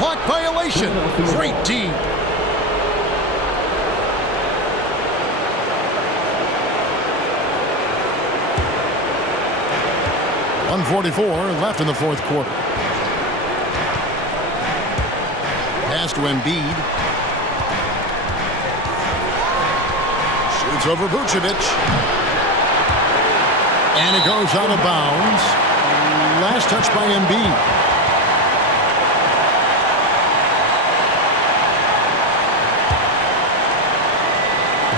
clock violation. Great D. .144 left in the fourth quarter. Pass to Embiid. Shoots over Vucevic. And it goes out of bounds. Last touch by Embiid.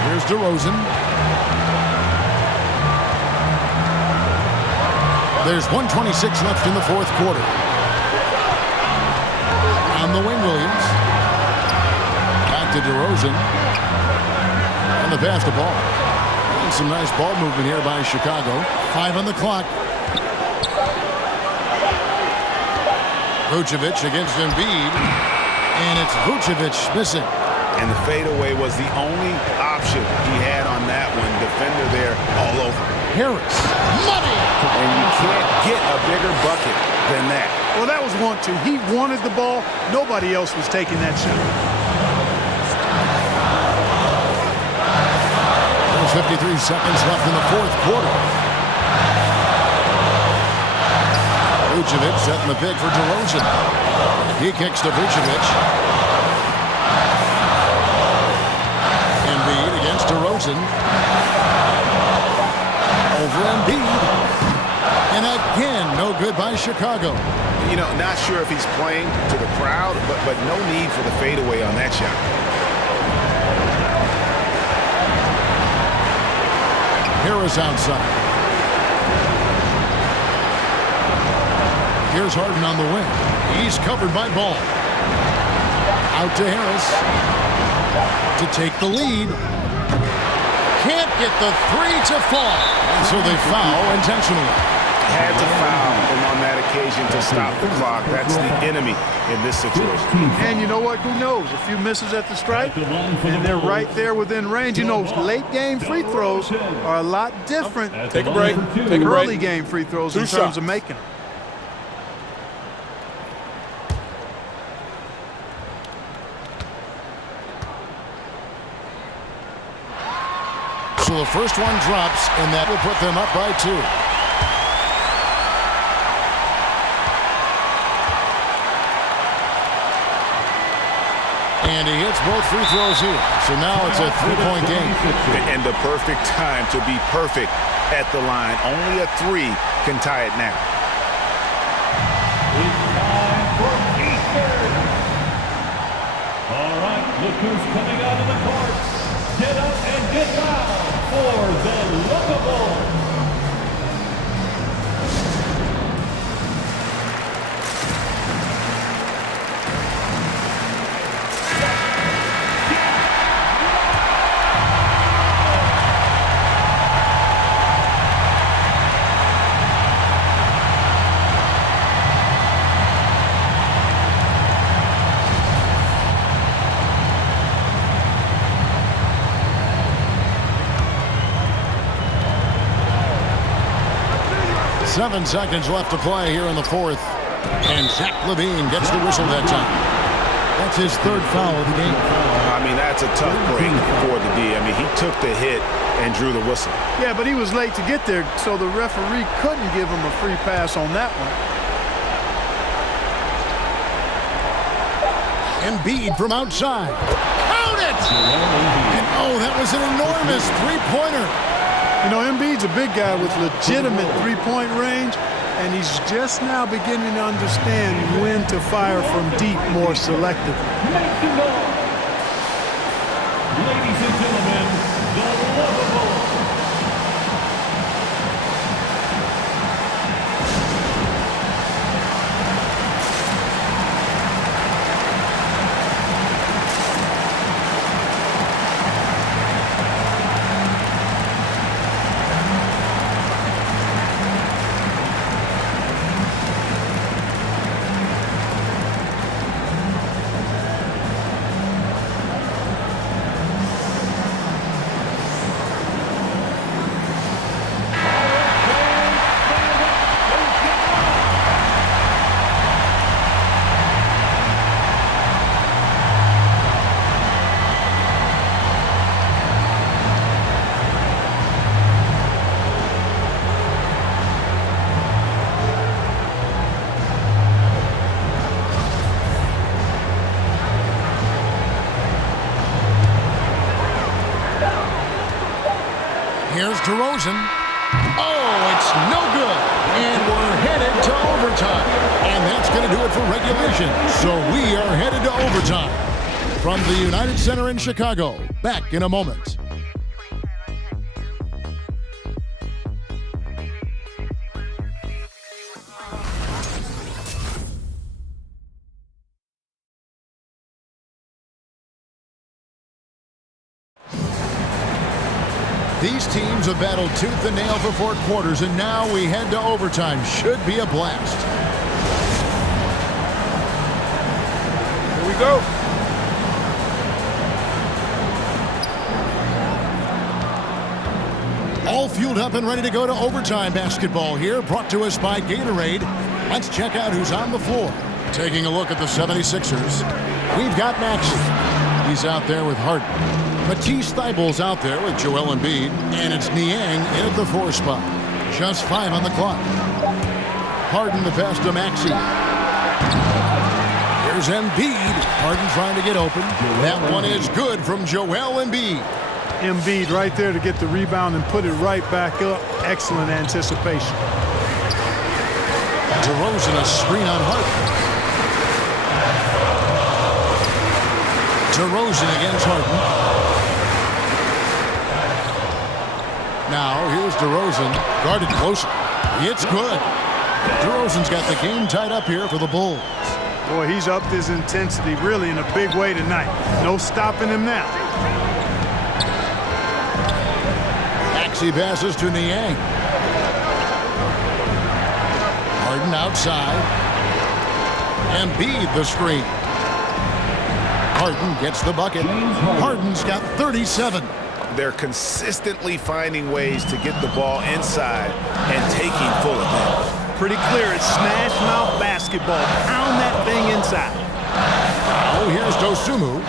Here's DeRozan. There's 1:26 left in the fourth quarter. On the wing, Williams. Back to DeRozan. And the pass to Ball. And some nice ball movement here by Chicago. 5 on the clock. Vucevic against Embiid. And it's Vucevic missing. And the fadeaway was the only option he had on that one. Defender there all over. Harris. Money! And you can't get a bigger bucket than that. Well, that was 1-2. He wanted the ball. Nobody else was taking that shot. There's 53 seconds left in the fourth quarter. Vucevic setting the pick for DeRozan. He kicks to Vucevic. Embiid against DeRozan. Over Embiid. And again, no good by Chicago. You know, not sure if he's playing to the crowd, but no need for the fadeaway on that shot. Harris outside. Here's Harden on the wing. He's covered by Ball. Out to Harris to take the lead. Can't get the three to fall. And so they foul intentionally. Had to foul him on that occasion to stop the clock. That's the enemy in this situation. And you know what? Who knows? A few misses at the stripe, and they're right there within range. You know, late game free throws are a lot different. Take a break. Take a break. Early game free throws in terms of making them. So the first one drops, and that will put them up by 2. And he hits both free throws here. So now it's a 3-point game. And the perfect time to be perfect at the line. Only a 3 can tie it now. It's time for Eastern. All right, look who's coming out of the court. Get up and get down for the Lookable. Seven seconds left to play here in the fourth. And Zach LaVine gets the whistle that time. That's his third foul of the game. I mean, that's a tough break for the D. I mean, he took the hit and drew the whistle. Yeah, but he was late to get there, so the referee couldn't give him a free pass on that one. Embiid from outside. Count it! And oh, that was an enormous three-pointer. You know, Embiid's a big guy with legitimate three-point range, and he's just now beginning to understand when to fire from deep more selectively. Ladies and gentlemen, the Lookable. DeRozan. Oh, it's no good. And we're headed to overtime. And that's going to do it for regulation. So we are headed to overtime. From the United Center in Chicago, back in a moment. These teams have battled tooth and nail for 4 quarters, and now we head to overtime. Should be a blast. Here we go. All fueled up and ready to go to overtime basketball here, brought to us by Gatorade. Let's check out who's on the floor. Taking a look at the 76ers, we've got Maxey. He's out there with Harden. Matisse Thybulle's out there with Joel Embiid, and it's Niang in at the 4 spot. Just 5 on the clock. Harden the pass to Maxey. Here's Embiid. Harden trying to get open. That one is good from Joel Embiid. Embiid right there to get the rebound and put it right back up. Excellent anticipation. DeRozan a screen on Harden. DeRozan against Harden. Now, here's DeRozan, guarded closer. It's good. DeRozan's got the game tied up here for the Bulls. Boy, he's upped his intensity really in a big way tonight. No stopping him now. Maxey passes to Niang. Harden outside. Embiid the screen. Harden gets the bucket. Harden's got 37. They're consistently finding ways to get the ball inside and taking full advantage. Pretty clear it's smash mouth basketball. Pound that thing inside. Oh, here's Dosunmu.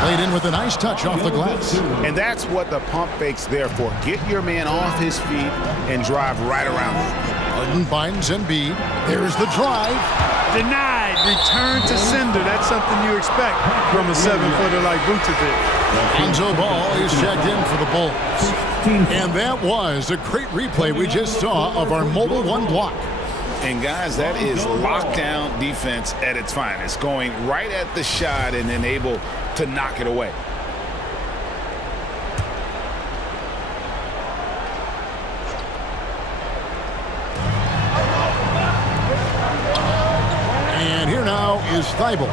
Played in with a nice touch off the glass. And that's what the pump fake's there for. Get your man off his feet and drive right around him. Harden finds Embiid. There's the drive. Denied. Return to sender. That's something you expect from a 7-footer like Vucevic. Lonzo Ball is checked in for the Bulls. And that was a great replay we just saw of our Mobile One block. And guys, that is lockdown defense at its finest. Going right at the shot and then able to knock it away. And here now is Thybulle.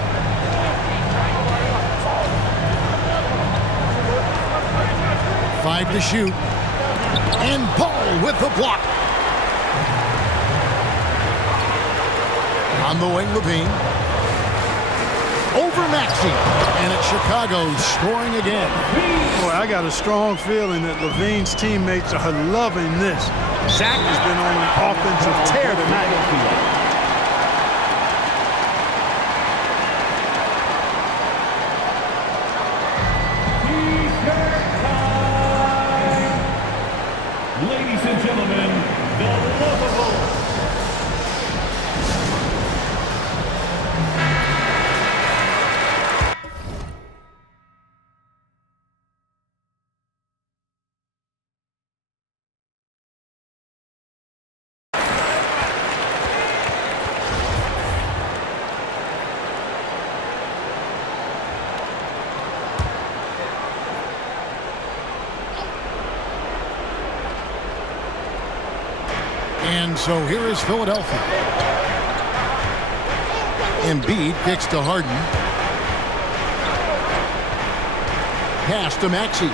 Five to shoot. And Ball with the block. On the wing, Levine. Over Maxey. And it's Chicago scoring again. Boy, I got a strong feeling that Levine's teammates are loving this. Zach has been on an offensive tear tonight. Ladies and gentlemen, the lovable. And so here is Philadelphia. Embiid kicks to Harden. Pass to Maxey.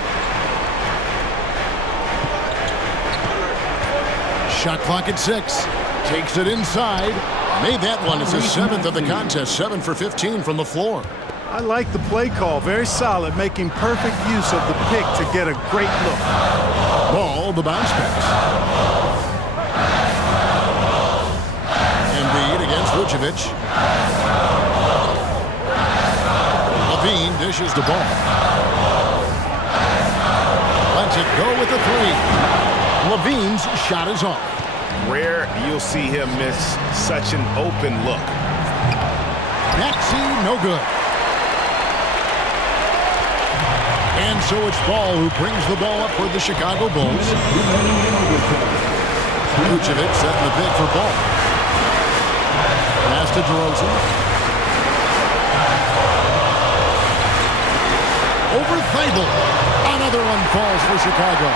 Shot clock at 6. Takes it inside. Made that one. It's his 7th of the contest. 7 for 15 from the floor. I like the play call. Very solid, making perfect use of the pick to get a great look. Ball, the bounce pass. Embiid against Vucevic. Levine dishes the ball. Lets it go with the 3. Levine's shot is off. Rare you'll see him miss such an open look. Maxey, no good. And so it's Ball who brings the ball up for the Chicago Bulls. Vucevic setting the pick for Ball. Pass to DeRozan. Over Thibault. Another one falls for Chicago.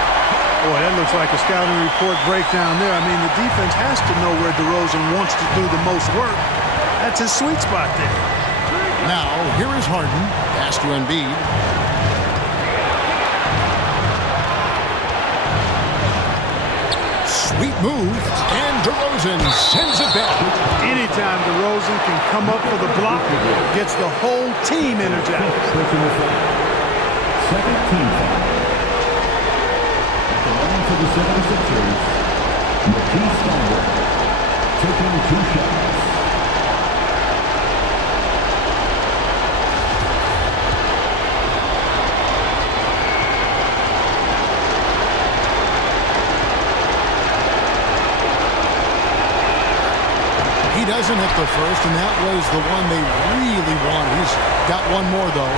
Boy, that looks like a scouting report breakdown there. I mean, the defense has to know where DeRozan wants to do the most work. That's his sweet spot there. Now, here is Harden. Pass to Embiid. Sweet move. And DeRozan sends it back. Anytime DeRozan can come up for the block, gets the whole team energized. Second team foul. At the line for the 76ers, Matisse Thybulle taking 2 shots. He doesn't hit the first, and that was the one they really want. He's got one more, though.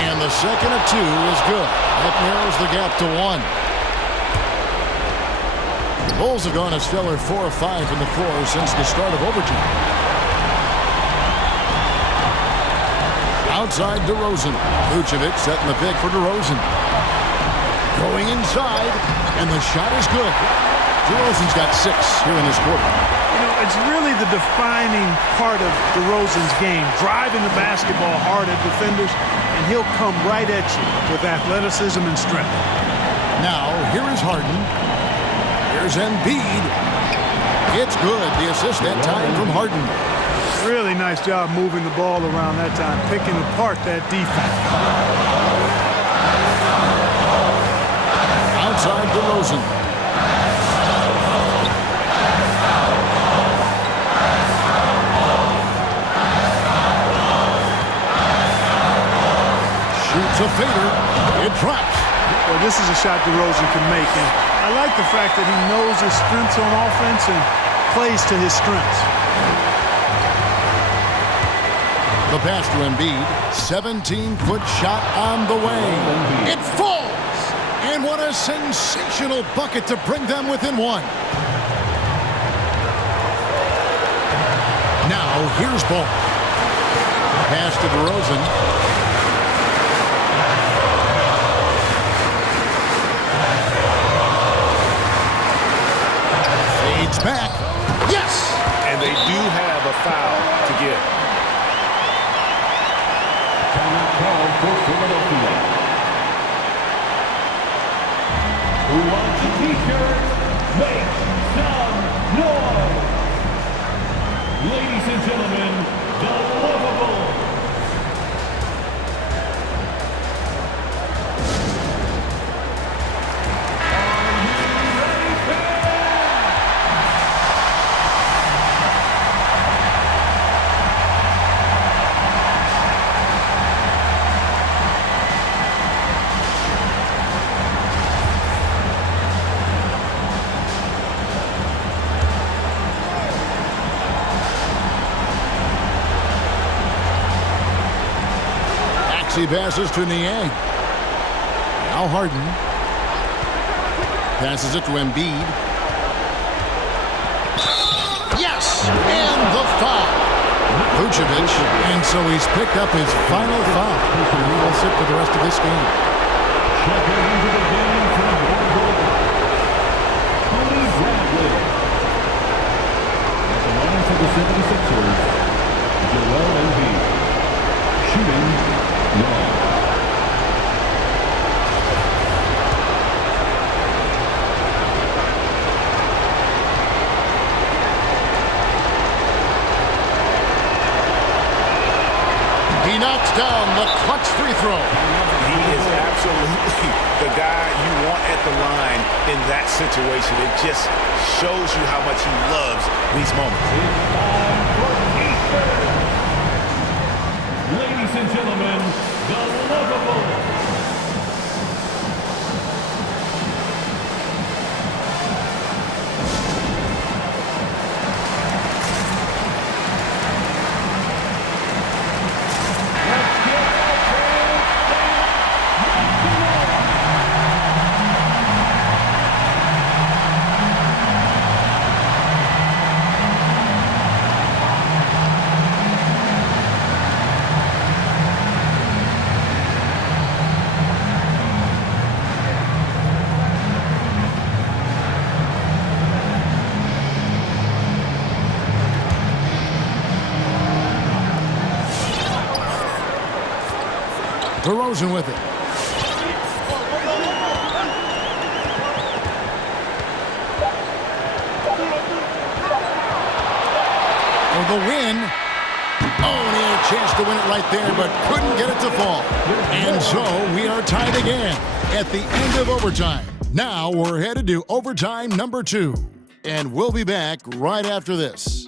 And the second of 2 is good. That narrows the gap to 1. The Bulls have gone a stellar 4 of 5 from the floor since the start of overtime. Outside DeRozan. Vucevic setting the pick for DeRozan. Going inside, and the shot is good. DeRozan's got 6 here in this quarter. You know, it's really the defining part of DeRozan's game, driving the basketball hard at defenders, and he'll come right at you with athleticism and strength. Now, here is Harden. Here's Embiid. It's good. The assist that time from Harden. Really nice job moving the ball around that time, picking apart that defense. Outside DeRozan. Shoots a fader. It drops. Well, this is a shot DeRozan can make, and I like the fact that he knows his strengths on offense and plays to his strengths. The pass to Embiid. 17-foot shot on the way. It falls! And what a sensational bucket to bring them within 1. Now, here's Ball. Pass to DeRozan. Fades back. Yes! And they do have a foul to get. Call for Philadelphia. Who wants a t-shirt? Make some noise! Ladies and gentlemen, the lovable. He passes to Niang. Now Harden. Passes it to Embiid. Yes! And the foul. Vucevic. And so he's picked up his final foul. He will sit for the rest of this game. Checking into the game from Bordeaux. Tony Bradley. At the line for the 76ers, Joel Embiid. Shooting. No. He knocks down the clutch free throw. He is absolutely the guy you want at the line in that situation. It just shows you how much he loves these moments. Ladies and gentlemen, the lovable. DeRozan with it. For the win. Oh, and he had a chance to win it right there, but couldn't get it to fall. And so we are tied again at the end of overtime. Now we're headed to overtime number 2. And we'll be back right after this.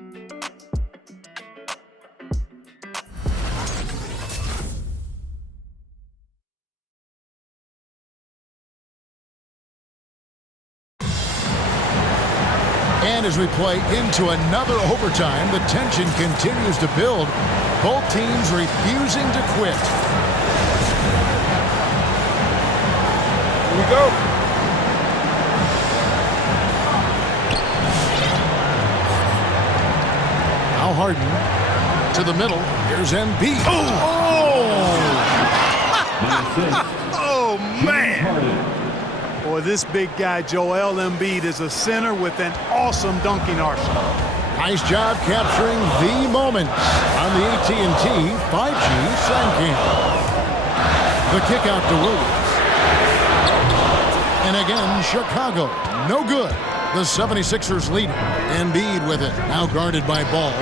And as we play into another overtime, the tension continues to build. Both teams refusing to quit. Here we go. Now Harden to the middle. Here's Embiid. Oh, man. Boy, this big guy, Joel Embiid, is a center with an awesome dunking arsenal. Nice job capturing the moment on the AT&T 5G Slam Cam. The kick out to Williams. And again, Chicago, no good. The 76ers lead. Embiid with it, now guarded by Ball.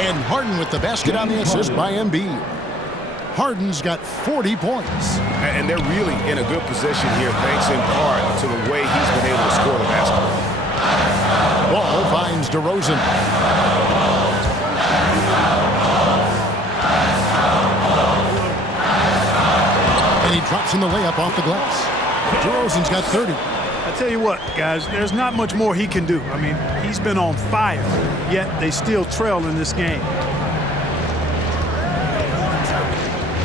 And Harden with the basket on the assist by Embiid. Harden's got 40 points. And they're really in a good position here, thanks in part to the way he's been able to score the basketball. Ball finds DeRozan. And he drops in the layup off the glass. DeRozan's got 30. I tell you what, guys, there's not much more he can do. I mean, he's been on fire, yet they still trail in this game.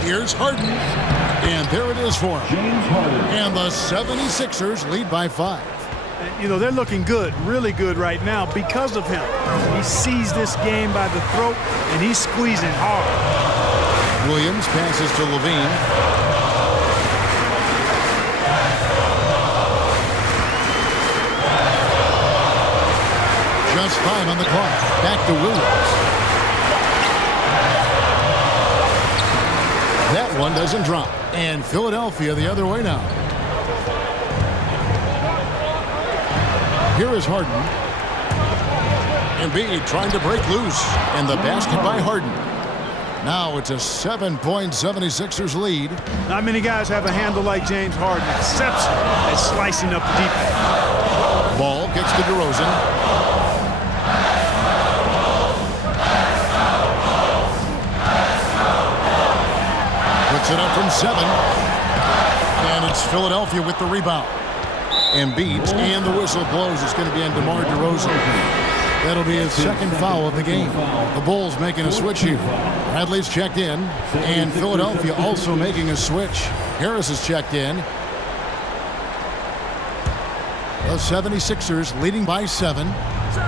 Here's Harden, and there it is for him. James Harden. And the 76ers lead by 5. And, you know, they're looking good, really good right now because of him. He sees this game by the throat, and he's squeezing hard. Williams passes to Levine. Just 5 on the clock. Back to Williams. That one doesn't drop. And Philadelphia the other way now. Here is Harden. Embiid trying to break loose. And the basket by Harden. Now it's a 7-point 76ers lead. Not many guys have a handle like James Harden, exception at slicing up the defense. Ball kicks to DeRozan. Puts it up from 7. And it's Philadelphia with the rebound. Embiid, and the whistle blows. It's going to be on DeMar DeRozan. That'll be his second foul of the game. The Bulls making a switch here. Bradley's checked in, and Philadelphia also making a switch. Harris is checked in. The 76ers leading by 7.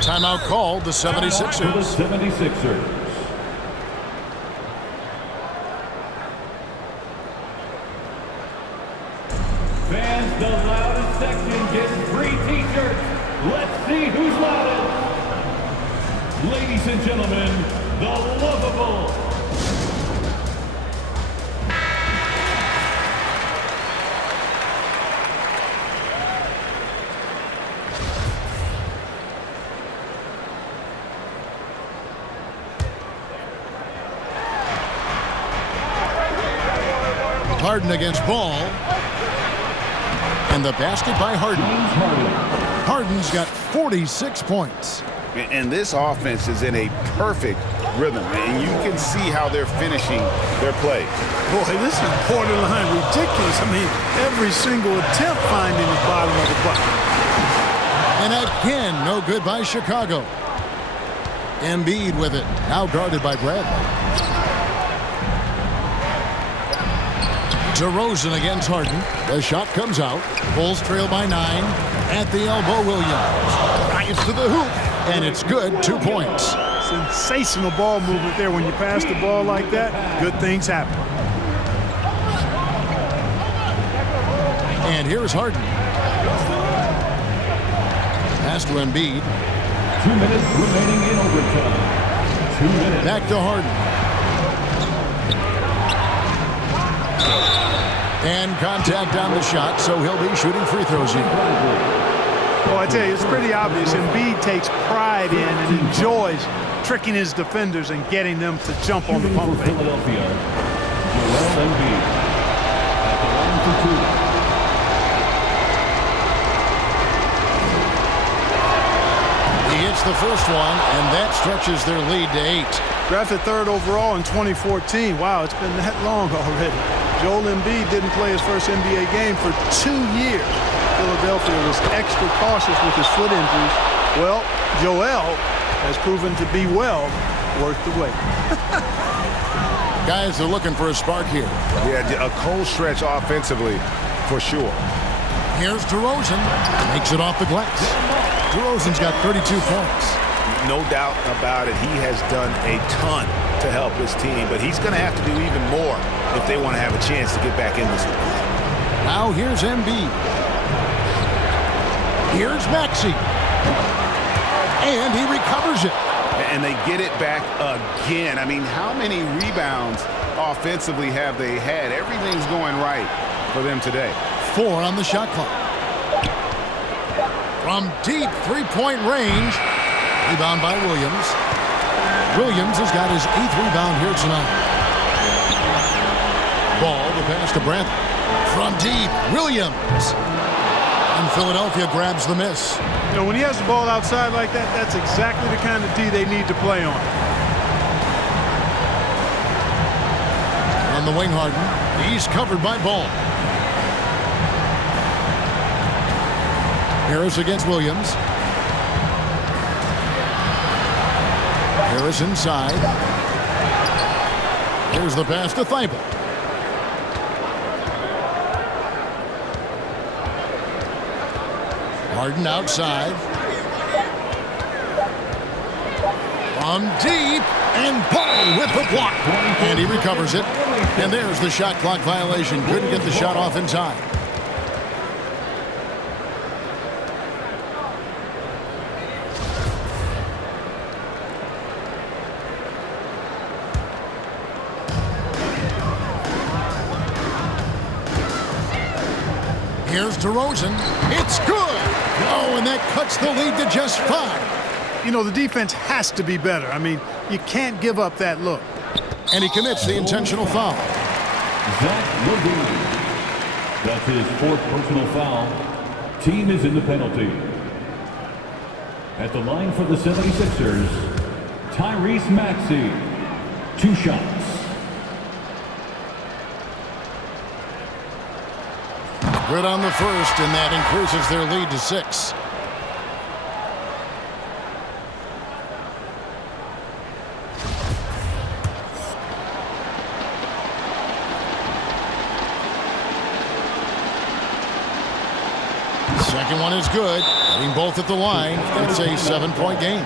Timeout called, the 76ers. The 76ers. Fans, the loudest section gets free t-shirts. Let's see who's loudest. Ladies and gentlemen, the lovable. Harden against Ball. And the basket by Harden. Harden's got 46 points. And this offense is in a perfect rhythm, and you can see how they're finishing their play. Boy, this is borderline ridiculous. I mean, every single attempt finding the bottom of the bucket. And again, no good by Chicago. Embiid with it, now guarded by Bradley. DeRozan against Harden. The shot comes out. Bulls trail by 9. At the elbow, Williams. Drives to the hoop. And it's good. 2 points. Sensational ball movement there. When you pass the ball like that, good things happen. And here's Harden. Pass to Embiid. 2 minutes remaining in overtime. 2 minutes. Back to Harden. And contact on the shot, so he'll be shooting free throws here. Well, I tell you, it's pretty obvious. Embiid takes pride in and enjoys tricking his defenders and getting them to jump on the pump fake. Philadelphia, Joel Embiid at the line for two. He hits the first one, and that stretches their lead to 8. Drafted 3rd overall in 2014. Wow, it's been that long already. Joel Embiid didn't play his first NBA game for 2 years. Philadelphia was extra cautious with his foot injuries. Well, Joel has proven to be well worth the wait. Guys are looking for a spark here. Yeah, a cold stretch offensively, for sure. Here's DeRozan. Makes it off the glass. DeRozan's got 32 points. No doubt about it. He has done a ton to help his team, but he's going to have to do even more if they want to have a chance to get back in this one. Now here's Embiid. Here's Maxey. And he recovers it. And they get it back again. I mean, how many rebounds offensively have they had? Everything's going right for them today. 4 on the shot clock. From deep three-point range. Rebound by Williams. Williams has got his 8th rebound here tonight. Ball, the pass to Bradley. From deep, Williams. And Philadelphia grabs the miss. You know, when he has the ball outside like that, that's exactly the kind of D they need to play on. On the wing, Harden. He's covered by Ball. Harris against Williams. Harris inside. Here's the pass to Thibault. Harden outside. From deep, and Paul with the block. And he recovers it. And there's the shot clock violation. Couldn't get the shot off in time. Here's DeRozan. It's good. Oh, and that cuts the lead to just 5. You know, the defense has to be better. I mean, you can't give up that look. And he commits the intentional foul. Zach LaVine. That's his 4th personal foul. Team is in the penalty. At the line for the 76ers, Tyrese Maxey. 2 shots. Good on the first, and that increases their lead to 6. Second one is good. Hitting both at the line. It's a 7-point game.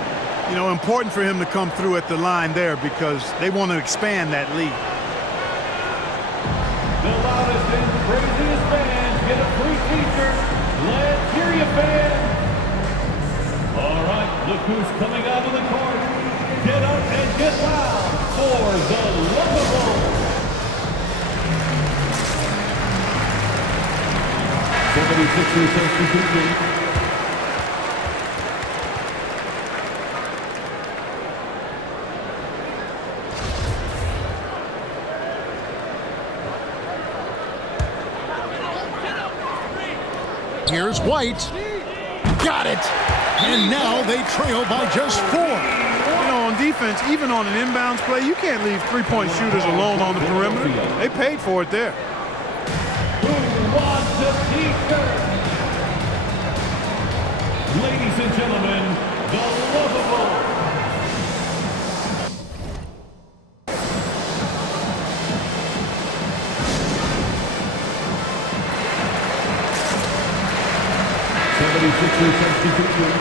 You know, important for him to come through at the line there because they want to expand that lead. The loudest and craziest fans get a free t-shirt. Let's hear you, fans. All right, look who's coming out of the court. Get up and get loud for the Locables. 76ers substitution. Here's White. Got it. And now they trail by just 4. You know, on defense, even on an inbounds play, you can't leave three-point shooters alone on the perimeter. They paid for it there. Who wants a t-shirt? Ladies and gentlemen, the Locables. Substitution.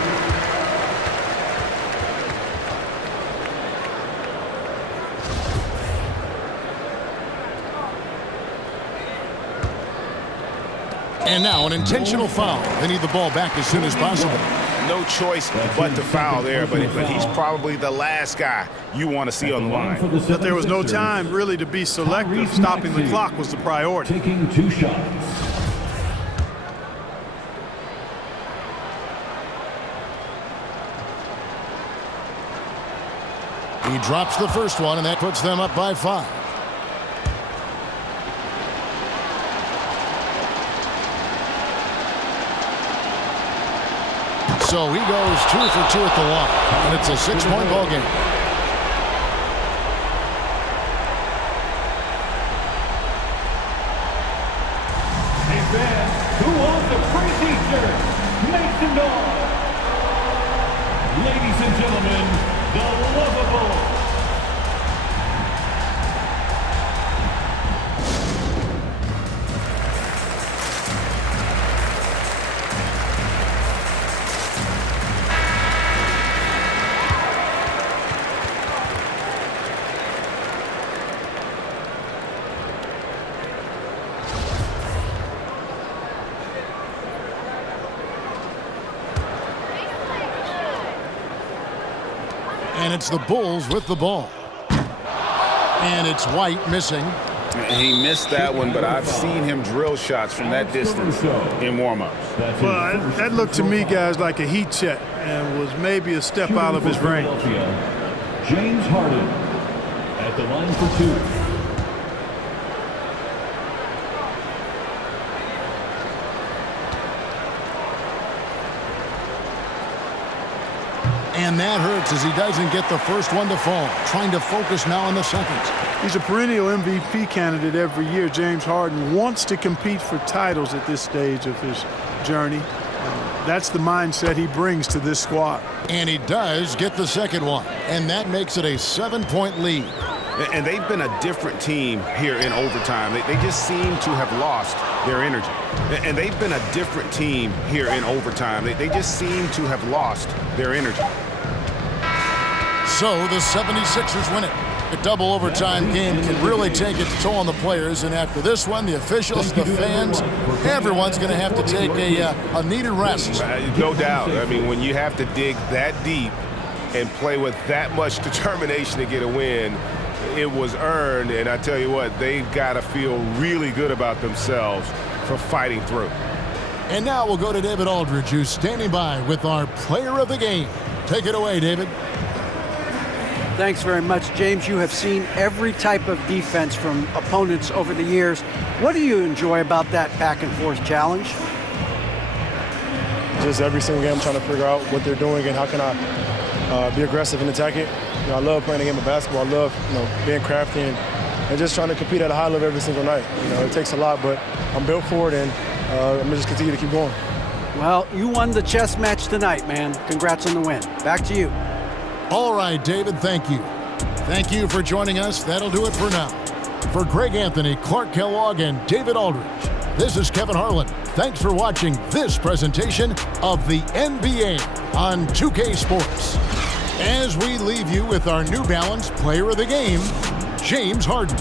And now an intentional foul. They need the ball back as soon as possible. No choice but to foul there, but he's probably the last guy you want to see on the line. But there was no time really to be selective. Stopping the clock was the priority. Taking 2 shots. He drops the first one, and that puts them up by 5. So he goes 2 for 2 at the line, and it's a 6-point ball game. Hey fans, who wants a free t-shirt? Make some noise. Ladies and gentlemen, the lovable. And it's the Bulls with the ball. And it's White missing. He missed that one, but I've seen him drill shots from that distance in warm-ups. Well, that looked to me, guys, like a heat check and was maybe a step out of his range. James Harden at the line for 2. And that hurts as he doesn't get the first one to fall. Trying to focus now on the second. He's a perennial MVP candidate every year. James Harden wants to compete for titles at this stage of his journey. That's the mindset he brings to this squad. And he does get the second one. And that makes it a 7-point lead. And they've been a different team here in overtime. They just seem to have lost their energy. And they've been a different team here in overtime. They just seem to have lost their energy. So the 76ers win it. A double overtime game can really take its toll on the players. And after this one, the officials, the fans, everyone's going to have to take a needed rest. No doubt. I mean, when you have to dig that deep and play with that much determination to get a win, it was earned. And I tell you what, they've got to feel really good about themselves for fighting through. And now we'll go to David Aldridge, who's standing by with our player of the game. Take it away, David. Thanks very much, James. You have seen every type of defense from opponents over the years. What do you enjoy about that back-and-forth challenge? Just every single game I'm trying to figure out what they're doing and how can I be aggressive and attack it. You know, I love playing the game of basketball. I love, being crafty and just trying to compete at a high level every single night. It takes a lot, but I'm built for it, and I'm going to just continue to keep going. Well, you won the chess match tonight, man. Congrats on the win. Back to you. All right, David, thank you. Thank you for joining us. That'll do it for now. For Greg Anthony, Clark Kellogg, and David Aldridge, this is Kevin Harlan. Thanks for watching this presentation of the NBA on 2K Sports. As we leave you with our New Balance Player of the Game, James Harden.